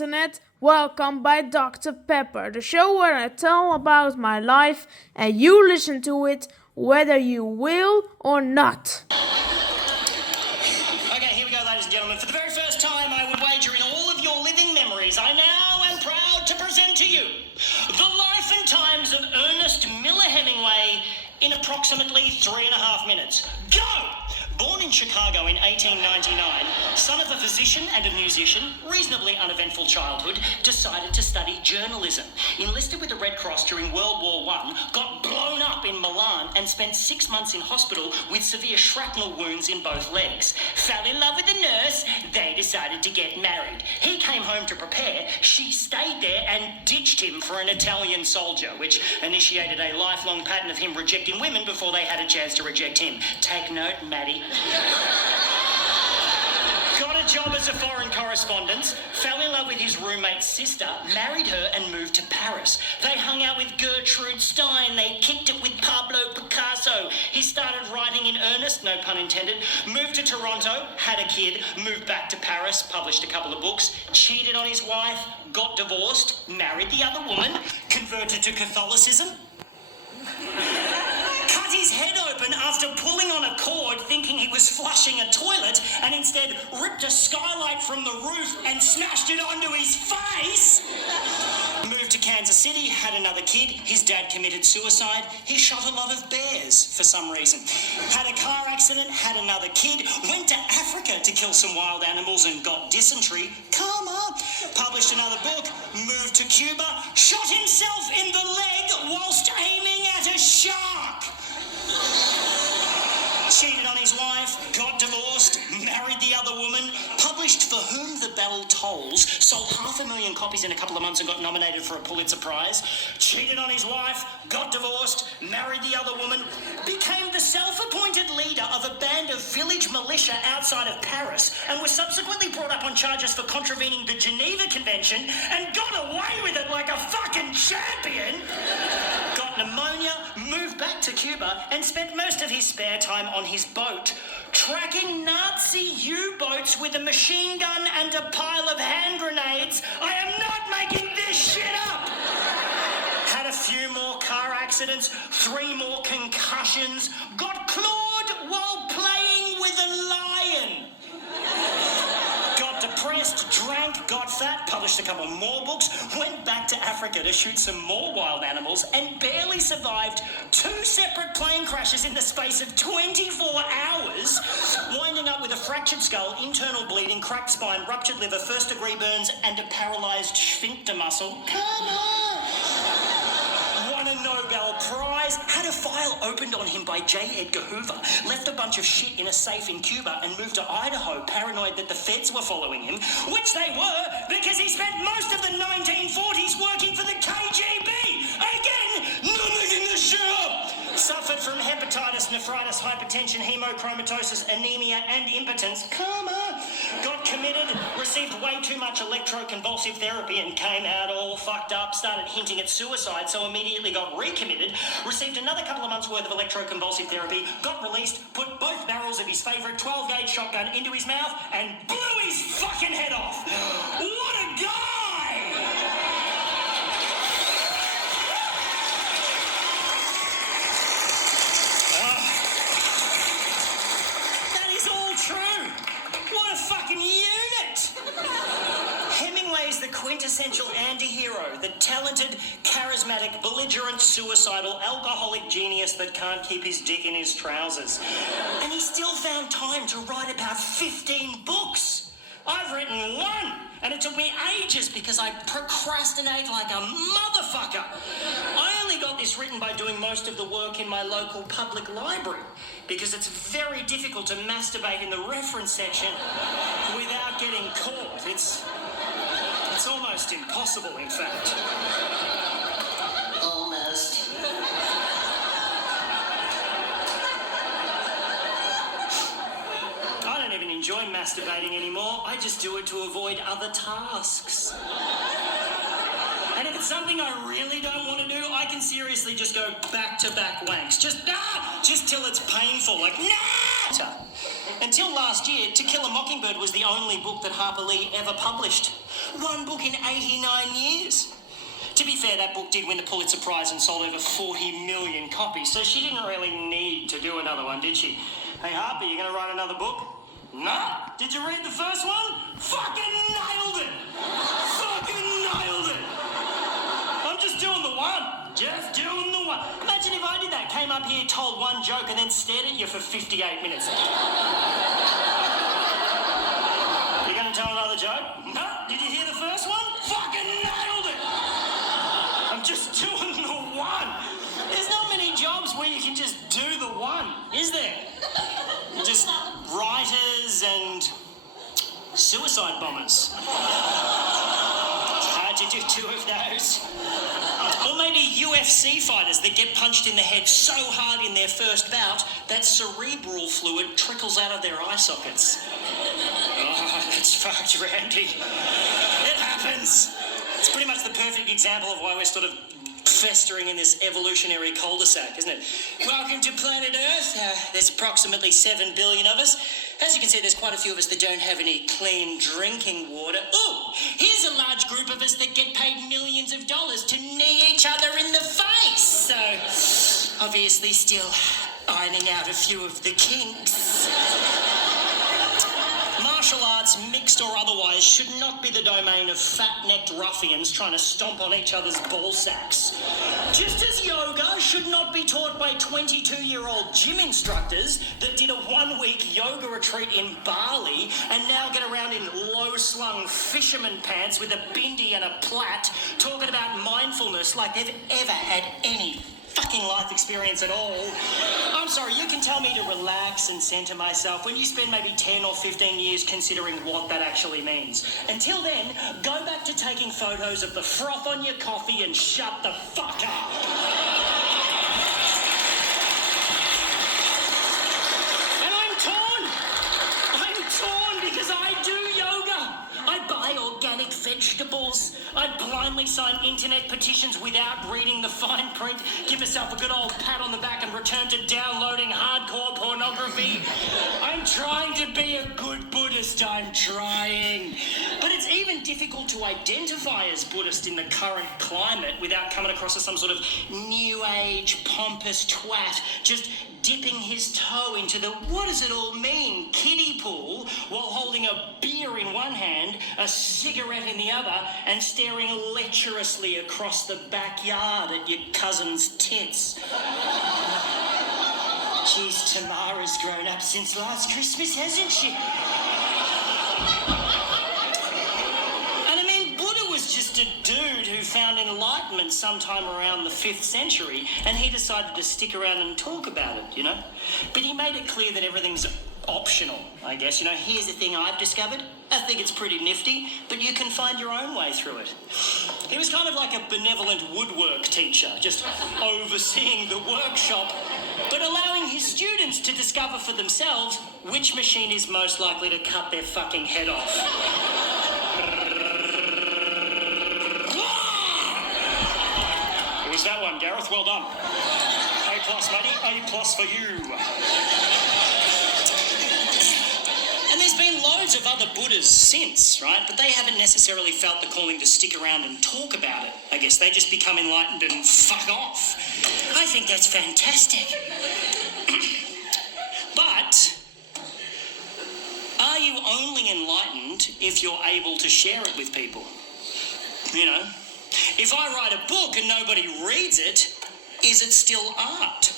internet. Welcome by Dr. Pepper, the show where I tell about my life and you listen to it whether you will or not. Okay, here we go, ladies and gentlemen. For the very first time, I would wager in all of your living memories, I now am proud to present to you the life and times of Ernest Miller Hemingway in approximately 3.5 minutes. Go! Born in Chicago in 1899, son of a physician and a musician, reasonably uneventful childhood, decided to study journalism. Enlisted with the Red Cross during World War I, got blown up in Milan and spent 6 months in hospital with severe shrapnel wounds in both legs. Fell in love with a nurse, they decided to get married. He came home to prepare, she stayed there and ditched him for an Italian soldier, which initiated a lifelong pattern of him rejecting women before they had a chance to reject him. Take note, Maddie. Got a job as a foreign correspondent, fell in love with his roommate's sister, married her and moved to Paris. They hung out with Gertrude Stein, they kicked it with Pablo Picasso. He started writing in earnest, no pun intended, moved to Toronto, had a kid, moved back to Paris, published a couple of books, cheated on his wife, got divorced, married the other woman, converted to Catholicism, cut his head open after pulling on a cord thinking he was flushing a toilet and instead ripped a skylight from the roof and smashed it onto his face. Moved to Kansas City, had another kid, his dad committed suicide, he shot a lot of bears for some reason. Had a car accident, had another kid, went to Africa to kill some wild animals and got dysentery, karma. Published another book, moved to Cuba, shot himself in the leg whilst aiming at a shark. Cheated on his wife, got divorced, married the other woman, published For Whom the Bell Tolls, sold 500,000 copies in a couple of months and got nominated for a Pulitzer Prize, cheated on his wife, got divorced, married the other woman, became the self-appointed leader of a band of village militia outside of Paris and was subsequently brought up on charges for contravening the Geneva Convention and got away with it like a fucking champion. Got pneumonia, moved back to Cuba and spent most of his spare time on his boat tracking Nazi U-boats with a machine gun and a pile of hand grenades. I am not making this shit up! Had a few more car accidents, 3 more concussions, got clawed while playing with a lion. Got depressed, drank, got fat, published a couple more books, went back to Africa to shoot some more wild animals, and barely survived 2 separate plane crashes in the space of 24 hours, winding up with a fractured skull, internal bleeding, cracked spine, ruptured liver, first-degree burns, and a paralysed sphincter muscle. Come on! Won a Nobel Prize, had a file opened on him by J. Edgar Hoover, left a bunch of shit in a safe in Cuba and moved to Idaho, paranoid that the feds were following him, which they were because he spent most of the 1940s working for the KGB. Again, not making this shit up. Suffered from hepatitis, nephritis, hypertension, hemochromatosis, anemia, and impotence. Come on. Got committed, received way too much electroconvulsive therapy and came out all fucked up, started hinting at suicide, so immediately got recommitted, received another couple of months' worth of electroconvulsive therapy, got released, put both barrels of his favourite 12-gauge shotgun into his mouth and blew his fucking head off. What a guy! That is all true. What a fucking unit! Hemingway is the quintessential anti-hero, the talented, charismatic, belligerent, suicidal, alcoholic genius that can't keep his dick in his trousers. And he still found time to write about 15 books. I've written 1, and it took me ages because I procrastinate like a motherfucker. I only got this written by doing most of the work in my local public library because it's very difficult to masturbate in the reference section without getting caught. It's almost impossible, in fact. Almost. I don't even enjoy masturbating anymore. I just do it to avoid other tasks. And if it's something I really don't want to do, I can seriously just go back-to-back wanks. Just till it's painful, like, nah! Until last year, To Kill a Mockingbird was the only book that Harper Lee ever published. One book in 89 years. To be fair, that book did win the Pulitzer Prize and sold over 40 million copies, so she didn't really need to do another one, did she? Hey, Harper, you gonna write another book? No. Did you read the first one? Fucking nailed it! Fucking nailed it! I'm just doing the one. Just doing the one. Imagine if I did that, came up here, told one joke, and then stared at you for 58 minutes. You gonna tell another joke? No. Did you hear the first one? Fucking nailed it! I'm just doing the one. There's not many jobs where you can just do the one, is there? Just writers and suicide bombers. It's hard to do two of those. Or maybe UFC fighters that get punched in the head so hard in their first bout that cerebral fluid trickles out of their eye sockets. Oh, that's fucked, Randy. It happens. It's pretty much the perfect example of why we're sort of festering in this evolutionary cul-de-sac, isn't it? Welcome to planet Earth. There's approximately 7 billion of us. As you can see, there's quite a few of us that don't have any clean drinking water. Oh, here's a large group of us that get paid millions of dollars to knee each other in the face. So, obviously still ironing out a few of the kinks. Martial arts, mixed or otherwise, should not be the domain of fat-necked ruffians trying to stomp on each other's ball sacks. Just as yoga should not be taught by 22-year-old gym instructors that did a one-week yoga retreat in Bali and now get around in low-slung fisherman pants with a bindi and a plait talking about mindfulness like they've ever had any fucking life experience at all. I'm sorry, you can tell me to relax and centre myself when you spend maybe 10 or 15 years considering what that actually means. Until then, go back to taking photos of the froth on your coffee and shut the fuck up. And I'm torn because I do yoga. I buy organic vegetables. I blindly sign internet petitions without reading the fine print, give myself a good old pat on the back and return to downloading hardcore pornography. I'm trying to be a good Buddhist, I'm trying. But it's even difficult to identify as Buddhist in the current climate without coming across as some sort of new age pompous twat just dipping his toe into the what does it all mean kiddie pool while holding a beer in one hand, a cigarette in the other, and staring lecherously across the backyard at your cousin's tits. Geez, Tamara's grown up since last Christmas, hasn't she? Just a dude who found enlightenment sometime around the 5th century, and he decided to stick around and talk about it, you know? But he made it clear that everything's optional, I guess. You know, here's the thing I've discovered. I think it's pretty nifty, but you can find your own way through it. He was kind of like a benevolent woodwork teacher, just overseeing the workshop, but allowing his students to discover for themselves which machine is most likely to cut their fucking head off. That one, Gareth, well done. A+, matey, A+ for you. And there's been loads of other Buddhas since, right? But they haven't necessarily felt the calling to stick around and talk about it. I guess they just become enlightened and fuck off. I think that's fantastic. But are you only enlightened if you're able to share it with people? You know? If I write a book and nobody reads it, is it still art?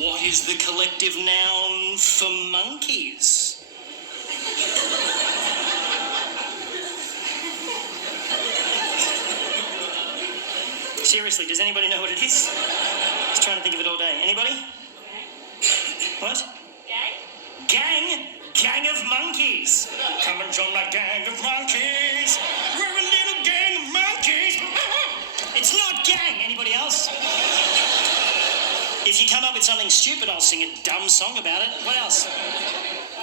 What is the collective noun for monkeys? Seriously, does anybody know what it is? I was trying to think of it all day. Anybody? What? Gang? Gang of monkeys. Come and join my gang of monkeys. We're a little gang of monkeys. It's not gang. Anybody else? If you come up with something stupid, I'll sing a dumb song about it. What else?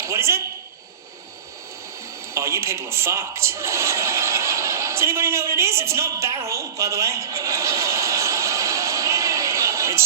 What is it? Oh, you people are fucked. Does anybody know what it is? It's not barrel, by the way.